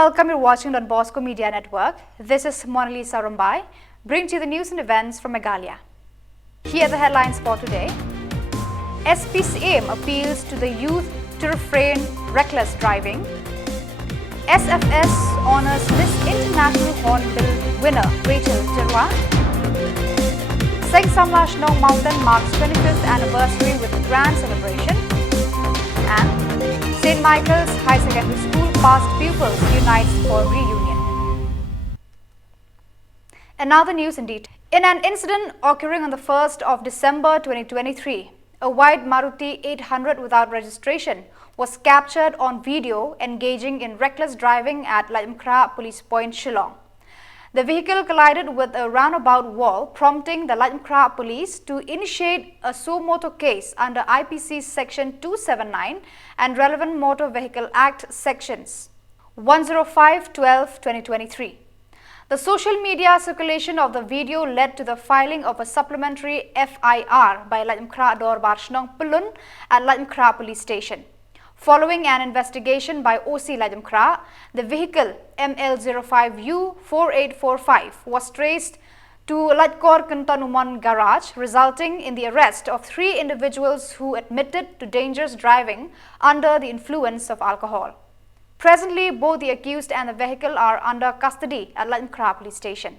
welcome. You're watching Don Bosco Media Network. This is Monalisa Rumbai, bringing to you the news and events from Meghalaya. Here are the headlines for today. SPCM appeals to the youth to refrain reckless driving. SFS honors Miss International Hornbill winner Rachel Jirwa. Samla Shillong Mountain marks 25th anniversary with a grand celebration. And St. Michael's High Secondary School past pupils unites for reunion. And now the news in detail. In an incident occurring on the 1st of December 2023, a white Maruti 800 without registration was captured on video engaging in reckless driving at Lajmkra Police Point, Shillong. The vehicle collided with a roundabout wall, prompting the Lajmkra police to initiate a suo motu case under IPC Section 279 and relevant Motor Vehicle Act Sections 105-12-2023. The social media circulation of the video led to the filing of a supplementary FIR by Lajmkra Dorbar Shnong Pulun at Lajmkra Police Station. Following an investigation by OC Lajmkra, the vehicle ML05U4845 was traced to Lajkor Kantanuman garage, resulting in the arrest of 3 individuals who admitted to dangerous driving under the influence of alcohol. Presently, both the accused and the vehicle are under custody at Lajmkra Police Station.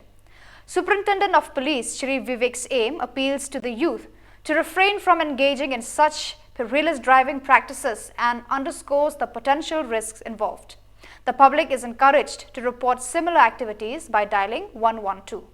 Superintendent of Police Shri Vivek's aim appeals to the youth to refrain from engaging in such perilous driving practices and underscores the potential risks involved. The public is encouraged to report similar activities by dialing 112.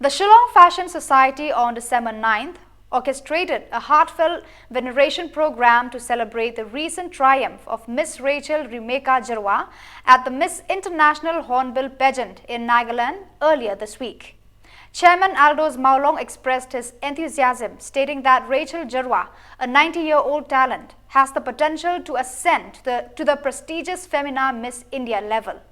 The Shillong Fashion Society on December 9th orchestrated a heartfelt veneration program to celebrate the recent triumph of Miss Rachel Ri Bhoi at the Miss International Hornbill pageant in Nagaland earlier this week. Chairman Aldous Maulong expressed his enthusiasm, stating that Rachel Jirwa, a 90-year-old talent, has the potential to ascend to the prestigious Femina Miss India level.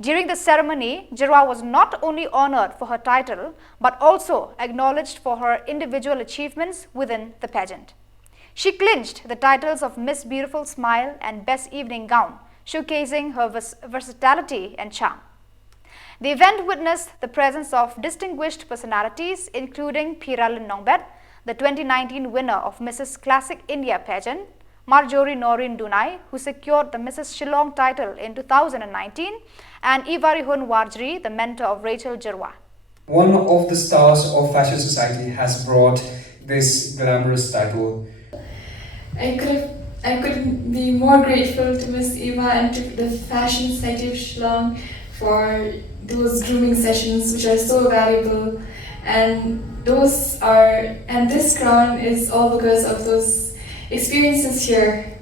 During the ceremony, Jirwa was not only honored for her title, but also acknowledged for her individual achievements within the pageant. She clinched the titles of Miss Beautiful Smile and Best Evening Gown, showcasing her versatility and charm. The event witnessed the presence of distinguished personalities, including Piralin Nongbet, the 2019 winner of Mrs. Classic India pageant, Marjorie Noreen Dunai, who secured the Mrs. Shillong title in 2019, and Ivarihun Warjri, the mentor of Rachel Jirwa. One of the stars of Fashion Society has brought this glamorous title. I couldn't be more grateful to Miss Eva and to the Fashion Society of Shillong for those grooming sessions, which are so valuable, and this crown is all because of those experiences here.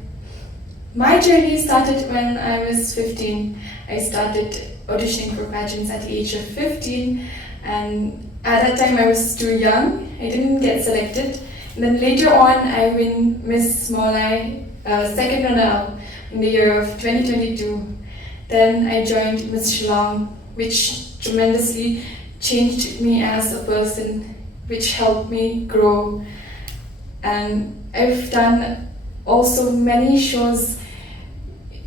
My journey started when I was 15. I started auditioning for pageants at the age of 15, and at that time I was too young. I didn't get selected. And then later on, I win Miss Meghalaya second runner-up in the year of 2022. Then I joined Miss Shillong, which tremendously changed me as a person, which helped me grow. And I've done also many shows,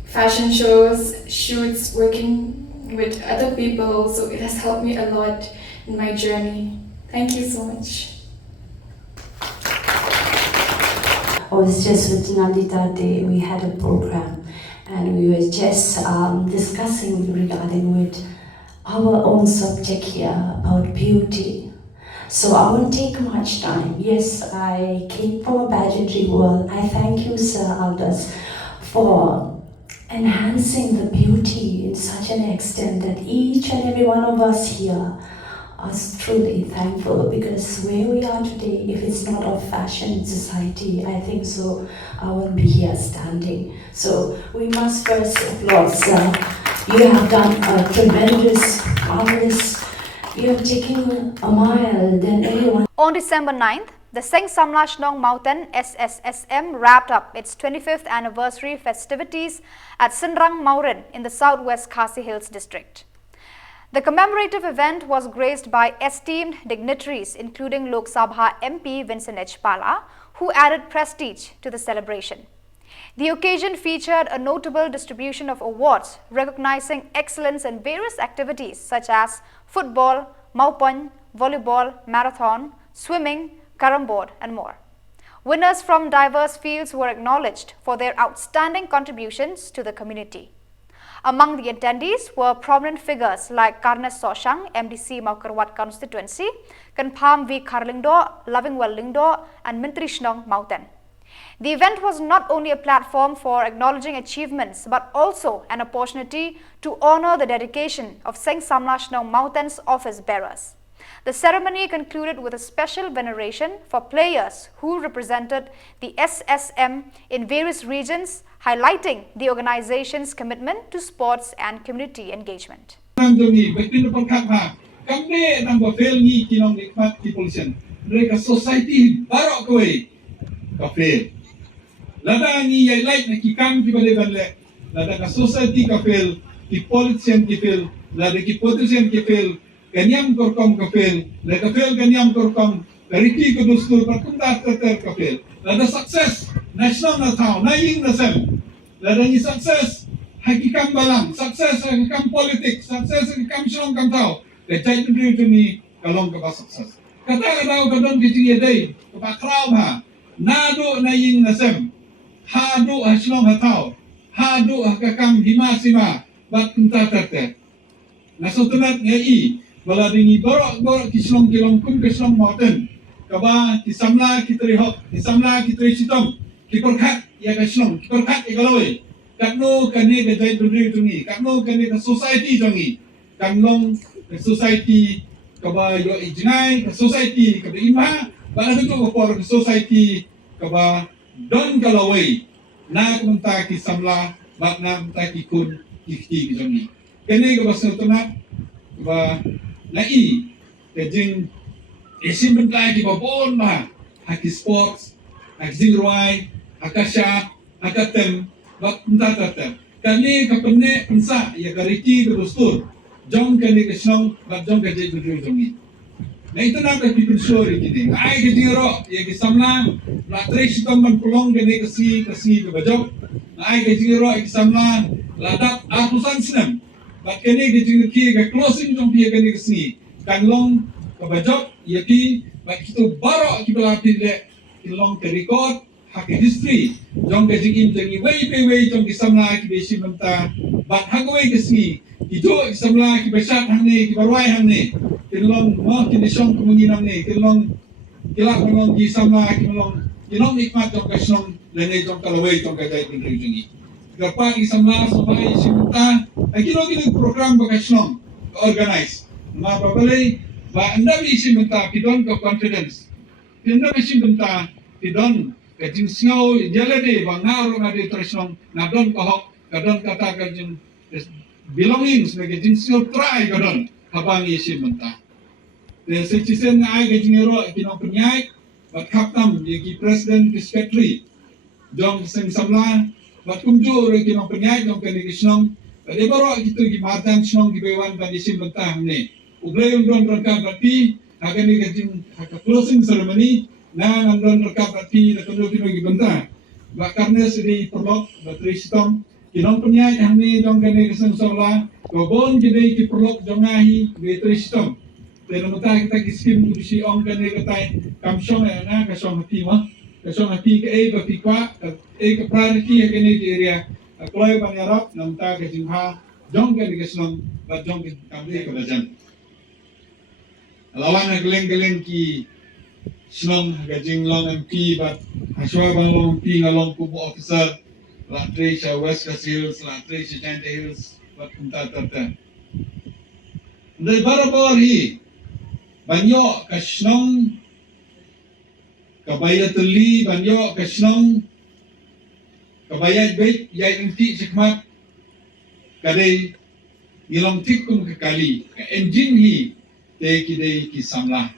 fashion shows, shoots, working with other people, so it has helped me a lot in my journey. Thank you so much. I was just with Nandita Day, we had a program and we were just discussing regarding with our own subject here about beauty. So I won't take much time. Yes, I came from a pageantry world. I thank you, Sir Aldous, for enhancing the beauty in such an extent that each and every one of us here are truly thankful, because where we are today, if it's not of fashion society, I think so I won't be here standing. So we must first applaud, sir. You have done a tremendous, marvelous, you have taken a mile than anyone. On December 9th, the Samla Shillong Mountain SSSM wrapped up its 25th anniversary festivities at Sinrang Maurin in the southwest Khasi Hills district. The commemorative event was graced by esteemed dignitaries including Lok Sabha MP Vincent H. Pala, who added prestige to the celebration. The occasion featured a notable distribution of awards recognizing excellence in various activities such as football, maupon, volleyball, marathon, swimming, carom board and more. Winners from diverse fields were acknowledged for their outstanding contributions to the community. Among the attendees were prominent figures like Karnes Soshang, MDC Maukarwat constituency, Kanpam V. Karlingdo, Lovingwell Lingdo, and Mintri Shnong Mountain. The event was not only a platform for acknowledging achievements but also an opportunity to honor the dedication of Samla Shillong Mountain's office bearers. The ceremony concluded with a special veneration for players who represented the SSM in various regions, highlighting the organization's commitment to sports and community engagement. Ganyam korkom kafel, la kafel ganyam korkom, kariti kudustul perkuntat teter kafel. Lada sukses national na tau, na ying na sem. Lada ni sukses hakikam balang, sukses hakikam politik, sukses hakikam Shillong kam tau. Kecai tu ni kalong kaba sukses. Kata kadau kadang kecing yedai, kaba kraw ha. Nadu na ying na sem. Hadu ha Shillong ha tau. Hadu hakakam himasima, bat kuntat teter. Nasotunat ngai bala dingi borok ki Shillong kilong kun ke Shillong Mountain kaba ki Samla ki terihok ki Samla ki terisitom ki korkhat ya ke Shillong ki korkhat ya galoi kakno kane ke jai dudri tungi kakno kane ke society tungi kanlong ke society kaba yo ijnai ke society ke imha bala tu ko por ke society kaba don galoi na kumta ki Samla bak na kumta ki kun ki tungi kene ke basotunat kaba nai kejing isim bentai ki babon ma haki sports haki zingroi hakasha hakatem bak entata kani kapene pensa ya gariki berustur jong kani ke Shillong bak jong ke je berdiri jongi na itu nak people story kini ai ke jiro ya ke Samla la tres tomban pulong kani ke si ke bajok ai ke jiro ke Samla la dak atusan senam bak kani ke jiro ki ke closing jong dia kani ke si kanlong ke bajok ya ki bak itu barok ki belapin le kilong ke record hak history jong ke jing jengi wei jong ki Samla ki besi menta bak hagoi ke si ki jo ki Samla ki besat hangne ki barwai hangne kilong mo ki nisong kumunginam ne kilong kilak melong ki Samla ki melong kilong nikmat jong ke Shillong lene jong kalawai jong ke jai tingri jengi Gapa ki Samla sampai simta kilo program baka Shillong organize ma babale ba anda bi simta pidon ko confidence anda bi simta pidon ke jing snow jalade ba ngaro ngade Shillong na don ko hok kadon kata ka jing belongings ke jing snow try kadon habang simta the citizen I getting a rock in open yai, but Captain, the President, the Secretary, jong sing Samla, but kumjo in open yai, jong Shillong, but ever rock itu di Martin Shillong di Bewan dan di Simbentah ni. Ublay don rangka berarti akan di getting closing ceremony, na nandon rangka berarti na kuno di Bentah. Karena sedih perlok bateri sistem kinong penyai hane jong kene keseng sola gobon jadi ki perlok jongahi bateri sistem pero mata kita kiskim kursi ong kene katai kamsong na kasong hati mah kasong hati ke ba pikwa ke priority kene ki area kloy banyarap namta ke jingha jong kene kesong ba jong kamde ke bajan lawan geleng-geleng ki Shillong gajing long MP but Ashwa bang long MP ngalong Khubor officer latri sa West Hills latri sa Giant Hills but kunta tata. Dari barabar hi banyo ka Shillong kabaya tuli banyo ka Shillong kabaya bait yai inti sikmat kadai nilong tikum ke kali ka engine hi te kidai ki Samla.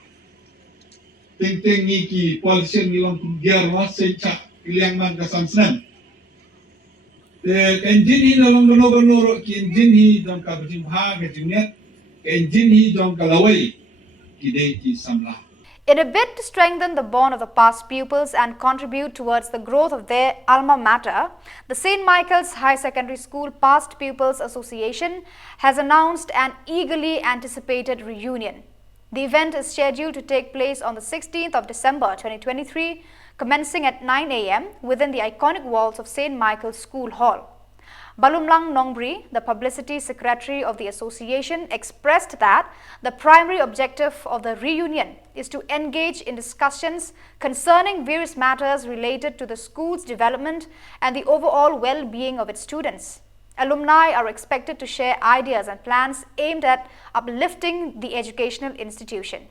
Ting ni ki politician nilong kugiar mas senca kiliang man kasamsnan. Engine hi nalong dono ki engine hi dong ka bajing ha ka jingnet engine hi dong ka lawai ki dei ki Samla. In a bid to strengthen the bond of the past pupils and contribute towards the growth of their alma mater, the St. Michael's High Secondary School Past Pupils Association has announced an eagerly anticipated reunion. The event is scheduled to take place on the 16th of December 2023, commencing at 9 a.m. within the iconic walls of St. Michael's School Hall. Balumlang Nongbri, the publicity secretary of the association, expressed that the primary objective of the reunion is to engage in discussions concerning various matters related to the school's development and the overall well-being of its students. Alumni are expected to share ideas and plans aimed at uplifting the educational institution.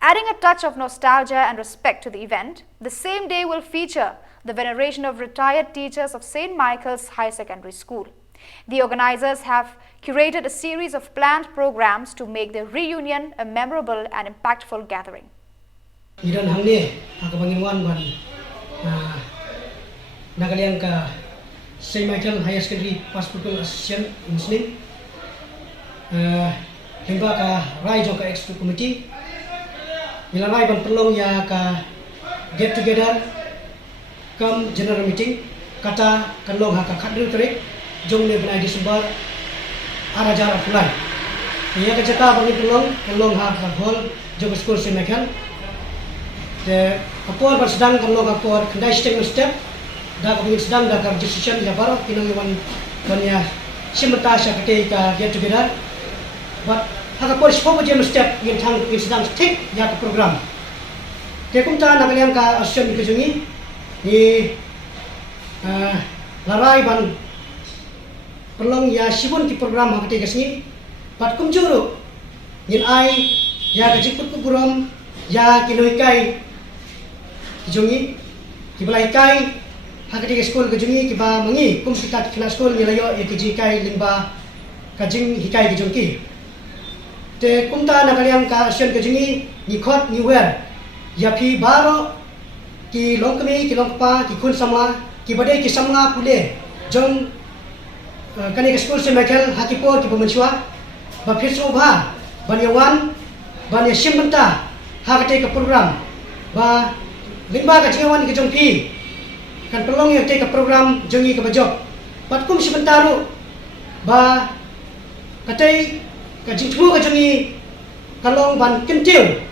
Adding a touch of nostalgia and respect to the event, the same day will feature the veneration of retired teachers of St. Michael's High Secondary School. The organizers have curated a series of planned programs to make the reunion a memorable and impactful gathering. St. Michael Higher Secondary Past Pupils Association in Shillong, hingga ka rai jong ka executive committee, nilalai ban perlong ya ka get together, come general meeting, kata kanlong ha ka kadru terik, jong ne benai December, arajar apulai. Ya ka jaka bang perlong, kanlong ha ka hall jong school St. Michael. The kapor ban sedang kanlong kapor kendai step. Dah kami sedang dah kerja decision ya baru kinong iwan kanya simultan ketika get together. But haka polis fokus jam step yang tang yang sedang take ya ke program. Tekum ta nak liang ka action kejungi ni larai ban perlong ya sibun ki program haka tega sini. But kum juru yin ai ya kejikut program ya kinoi kai kejungi kibelai kai Hakati school kejungi kiba mengi kum kita kena school nilayo ekiji kai limba kajing hikai kejungki te kumta nakaliam ka asion kejungi ni khot ni wer ya phi baro ki longkami ki longpa ki kun sama ki bade ki samla pule jong kani school St. Michael hakipor ki pemenchua ba phirso bha banyawan banya simbenta hakati ka program ba limba kajingawan ki jongpi kan pelong yang take program jongi ke bajok patkum sebentar ba katai ka jingmu ka jongi kalong ban kentil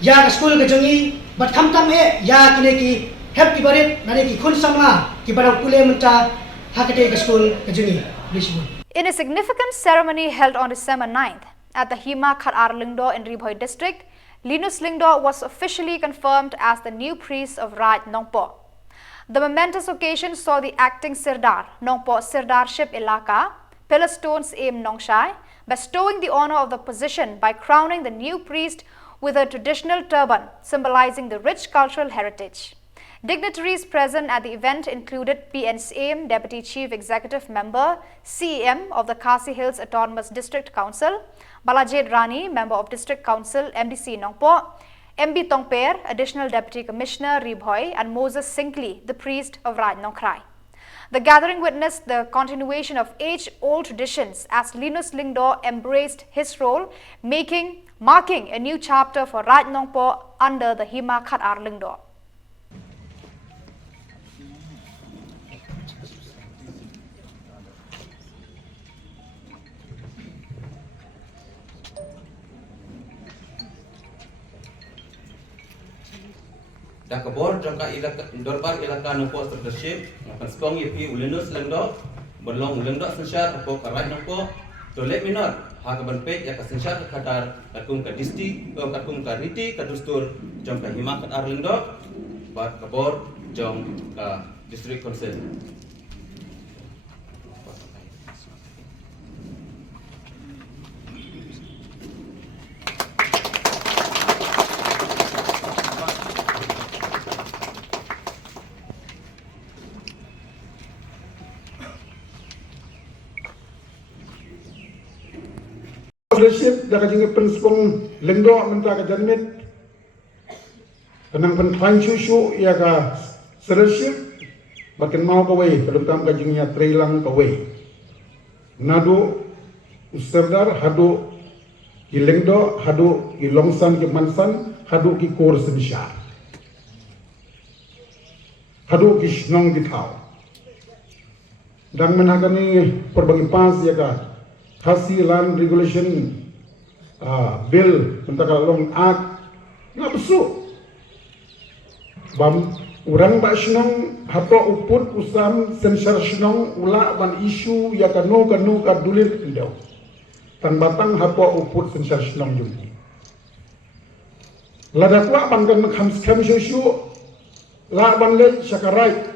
ya ka school ka jongi bat khamtam he ya kine ki happy barit nani ki khun samla ki barang pule menta hakate ka school ka jongi lisbon. In a significant ceremony held on December 9th at the Hima Khatar Lingdo in Ri Bhoi district, Linus Lingdo was officially confirmed as the new priest of Ri Bhoi. The momentous occasion saw the acting Sirdar, Nongpo Sirdarship Ilaka, Pillar Stones Aim Nongshai, bestowing the honor of the position by crowning the new priest with a traditional turban symbolizing the rich cultural heritage. Dignitaries present at the event included PNCM Deputy Chief Executive Member, CEM of the Khasi Hills Autonomous District Council, Balajit Rani, Member of District Council, MDC Nongpo, MB Tongper, Additional Deputy Commissioner Ri Bhoi, and Moses Singley, the Priest of Ri Bhoi. The gathering witnessed the continuation of age-old traditions as Linus Lyngdoh embraced his role, marking a new chapter for Ri Bhoi under the Hima Khatar Lyngdoh. Dah Khubor jangka dorbar ilaka nopo leadership akan skong yepi Linus Lyngdoh berlong Lyngdoh sensyar apo karai nopo to let me not hakaban Peit ya kasensyar kadar katung ka disti katung ka riti ka dustur jangka Hima Khatar Lyngdoh bat Khubor jong ka district council. Leadership dah kajing penspong Lyngdoh mentah ke janmit tenang pentang susu ia ka leadership bakin mau kawai kalau tam kajingnya trailang kawai nadu userdar hadu ki Lyngdoh hadu ki Longsan ki Mansan hadu ki Kor Sebesar hadu ki Shillong ki Thau dan menakani perbagi pas ia ka Khasi Land Regulation Bill tentang long act nggak besuk bam orang bak Shillong hapa uput usam sensor Shillong ula ban isu ya kanu kadulir endau tan batang hapa uput sensor Shillong jumpi lada kwa bangkan kham susu la ban le syakarai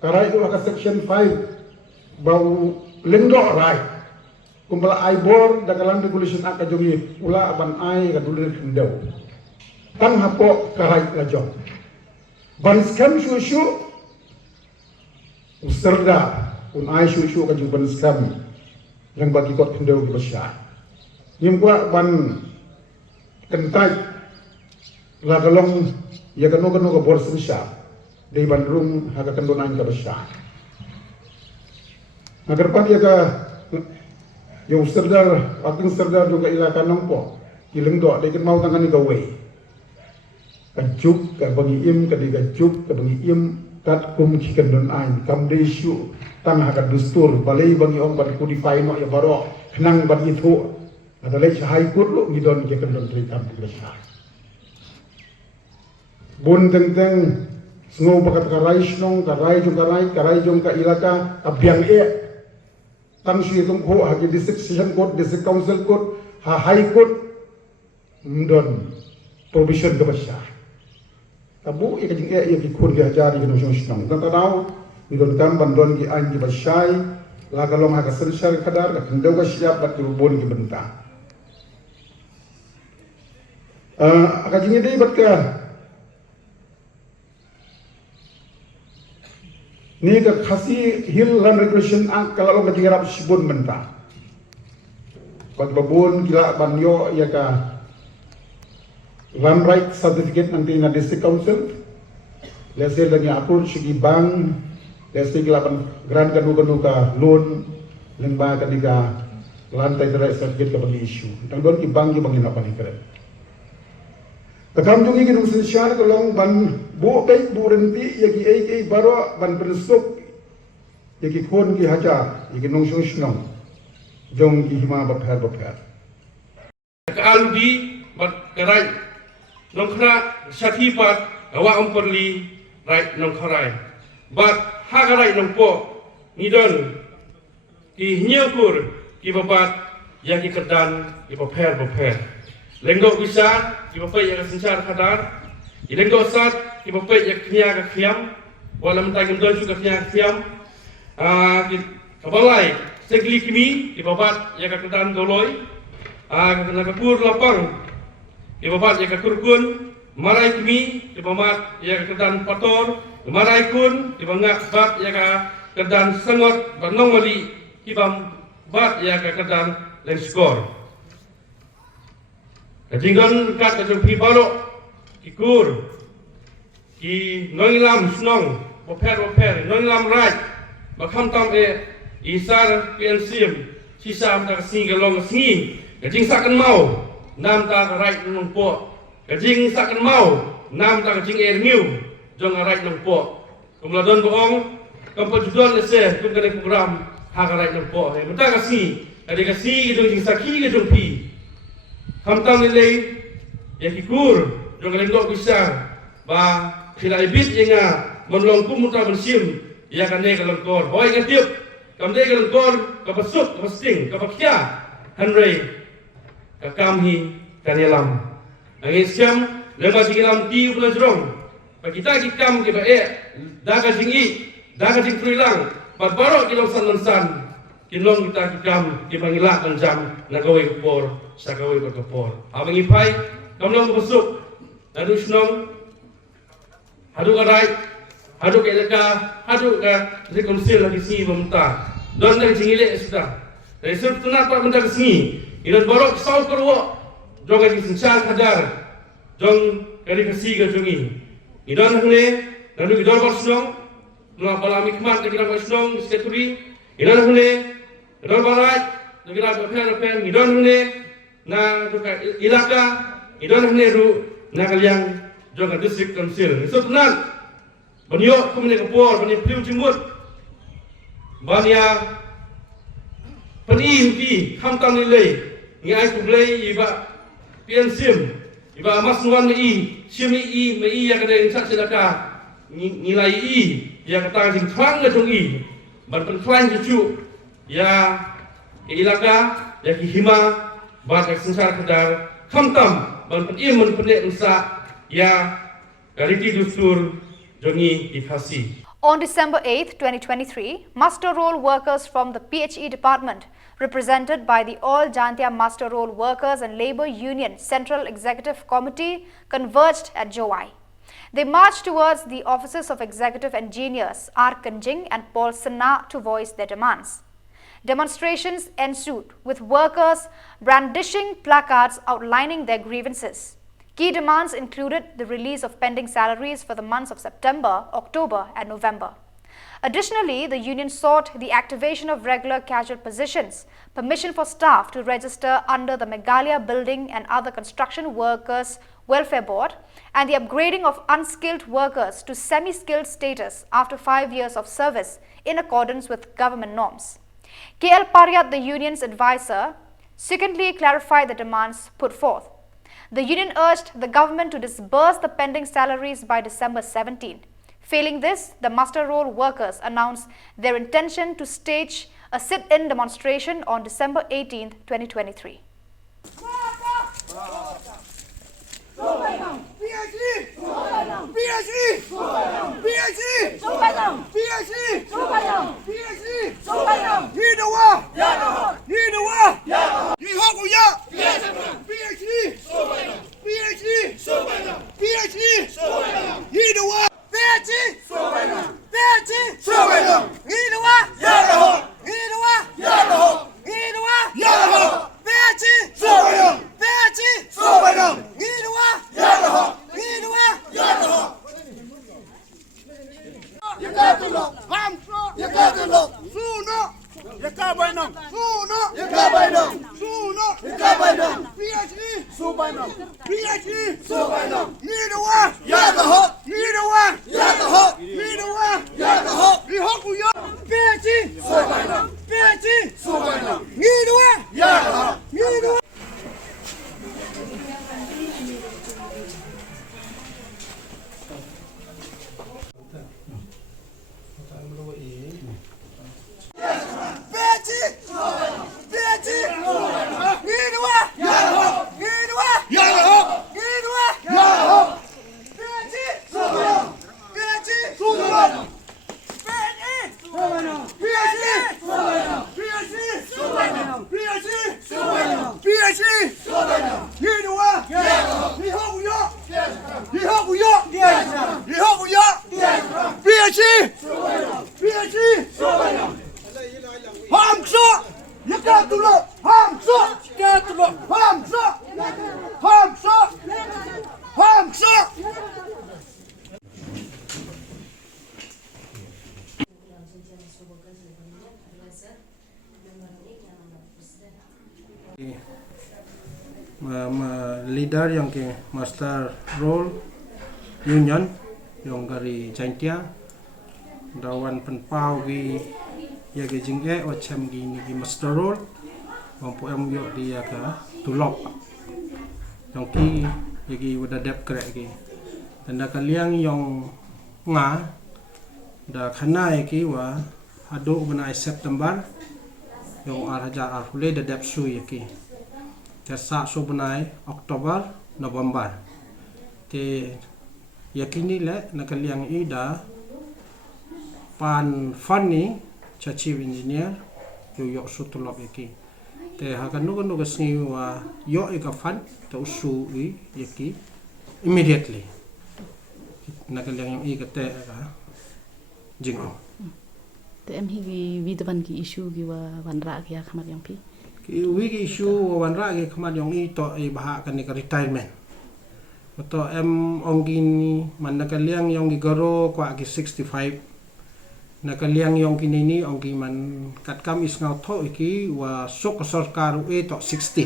karai itu aka section 5 bau Lyngdoh right kumpala aibor dagalan regulation aka jogi ula ban ai ka dulir kendau tang hapo karai lajong ban scam susu userda un ai susu ka jogi ban scam yang bagi kot kendau ki besar nim kwa ban kentai la galong ya kanu ka bor besar dei ban rum ha ka kendonan ka besar agar pan ya ka yung serdar, ating serdar juga ilaka nongpo, Lyngdoh, dia mau tangan ni gawe. Kajuk, kabangi im, kadigajuk, kabangi im, kat kum chicken don ain, kam desu, tang hakat dustur, balai bangi ong ban kudify no ya baro, kenang ban itu, ada leh high court lo ngidon chicken don tri kam besar. Bun teng sengo bakat karai Shillong, karai jong ka ilaka, abyang tang sui tum ho ha ki district session court district council court ha high court mdon provision ke besar tabu ia kajing ia ki kun dia jari no Shillong dan tadau midon kam bandon ki an ki basai la kalong ha ka sensar kadar ka kendau ka siap bat ki bon ki benta kajing dei bat ka ni ka Khasi Hill Land Regulation Act kalau lo ketinggalan sibun mentah. Bagi babun gila banyo ya ka land right certificate nanti na district council. Lese lagi approve segi bank, lese gila ban grant kanu ka loan lemba kadiga lantai right certificate ka bagi issue. Tang don ki bank ki bangin apa ni keren. Takam jungi ki dum sensyar kolong ban bu baik bu renti ya ki ai baro ban pensuk ya ki kon ki haja ya ki nong Shillong jong ki Hima bapher ka aldi bat karai nong khra sathi pat awa umperli right nong kharai bat hagarai nong po nidon ki nyapur ki babat ya ki kedan ki bapher Lyngdoh bisa ki Peit yang sensyar kadar, Lyngdoh sat ki Peit yang knya ka khiam, wala mentang ndon juga knya khiam. Kabalai segli kimi ki babat yang ka kedan doloi, ka kur lapang ki babat yang ka kurkun, marai kimi ki babat yang ka kedan pator, marai kun dibangak bat ya ka kedan sangot banong mali kibam bat ya ka kedan len skor. Kajingon kat kajung pi balok kikur ki noilam snong boper noilam right bakam tam isar PNCM sisa tak singa long singi kajing sakan mau nam tak right nong po kajing sakan mau nam tak kajing ermiu jong right nong po kumladon boong kampal judon lese kum kene program ha right nong po he mata kasi ade kasi jong jing saki ke jong pi kam tam le ya kikur jong lengdok bisa ba khila ibit yenga monlong kum muta bensim ya kane kalongkor boy ngatiup kamde kalongkor kapasuk kapasting kapakia hanrei kakamhi kanelam angin siam lema sigilam ti pula jrong pa kita kikam ke ba daga jingi daga jing truilang pat barok kilong san kinlong kita kikam ke mangila kan jam nagawe kupor sagawe berkapor abang ipai kamlong kapasuk lalu snong hadu karai hadu kelaka hadu ka rekonsil lagi sini memta don dari jingile sudah dari sur tunat pak benda sini idan borok sau kerwo jong lagi sencar kadar jong dari kasi ke jongi idan hne lalu idor borsong nula balami kmat ke kira borsong sekretari idan hne idor barat kira pen idan hne na ilaka idan hne ru na kaliang jong district council sur tunat Banyo kumne kapor, banyo priu jimut, banyak penimpi hamtam nilai, ni ai kublai iba PNCM, iba mas nuan mei, sim mei yang ada insak sedaka, nilai yang kata jing twang ke jong ban pentwan cucu ya ilaka ya hima ban sensar kedar hamtam ban penim ban penek insak ya gariti dustur. On December 8, 2023, muster roll workers from the PHE department, represented by the All Jantia Muster Roll Workers and Labour Union Central Executive Committee, converged at Jowai. They marched towards the offices of Executive Engineers R. Kanjing and Paul Sanna to voice their demands. Demonstrations ensued, with workers brandishing placards outlining their grievances. Key demands included the release of pending salaries for the months of September, October and November. Additionally, the union sought the activation of regular casual positions, permission for staff to register under the Meghalaya Building and Other Construction Workers Welfare Board, and the upgrading of unskilled workers to semi-skilled status after 5 years of service in accordance with government norms. KL Paryat, the union's advisor, secondly clarified the demands put forth. The union urged the government to disburse the pending salaries by December 17. Failing this, the muster roll workers announced their intention to stage a sit-in demonstration on December 18, 2023. Leader yang ke master role union yang dari Jaintia dawan penpau gi ya ge jingge macam gini gi master role mampu em yo dia ka tulok yang ki gi udah dep krek gi dan kalian yang nga da khana ki wa adu benai September yang araja arhule da dep su ki Tesa subnai Oktober November te yakini le nakaliang ida pan funny cha chief engineer yo sutulop yaki te hakanu kanu gasni wa yo ika fan ta usu wi yaki immediately nakaliang i kate ka jingo te em hi vi depan ki issue ki wa wanra ki khamar yang pi wiki issue wanra ke khamad yong i to i baha kan ka retirement to em ongin man nakaliang yong garo kwa ki 65 nakaliang yong kinini ongi man katkam is ngau tho iki wa sok sarkar e to 60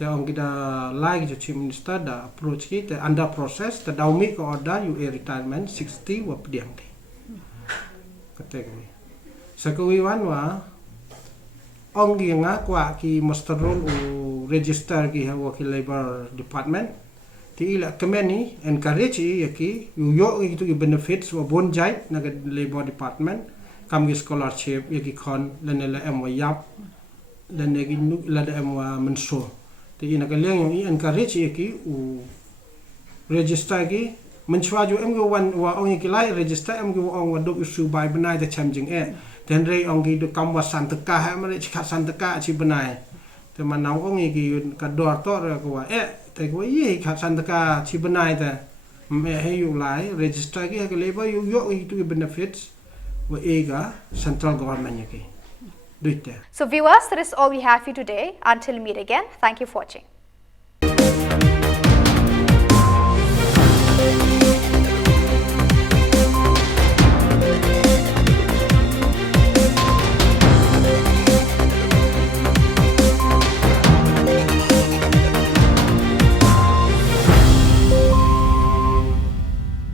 te ongi da like to chief minister da approach ki te under process te daumi ko order you a retirement 60 wa pdiang te kategori sakui wan wa ongi nga kwa ki master role u register ki hawa ki labor department ti ila kemeni encourage yaki yo itu ki benefits wa bonjai na labor department kam ki scholarship yaki khon lenela em wa yap lenegi nu la da em wa menso ti ina ka leng yi encourage yaki u register ki menchwa ju em go wan wa ongi ki lai register em go ong wa dok isu bai benai da chamjing dan rei ongi do kamwa santeka ha mare chika santeka chi benai te manau ongi ki kador to ra ko te ko yi kha santeka chi benai ta me he yu lai register ki ha labor yu yo itu benefits wa ega central government ki duite. So viewers, that is all we have for you today. Until we meet again, thank you for watching.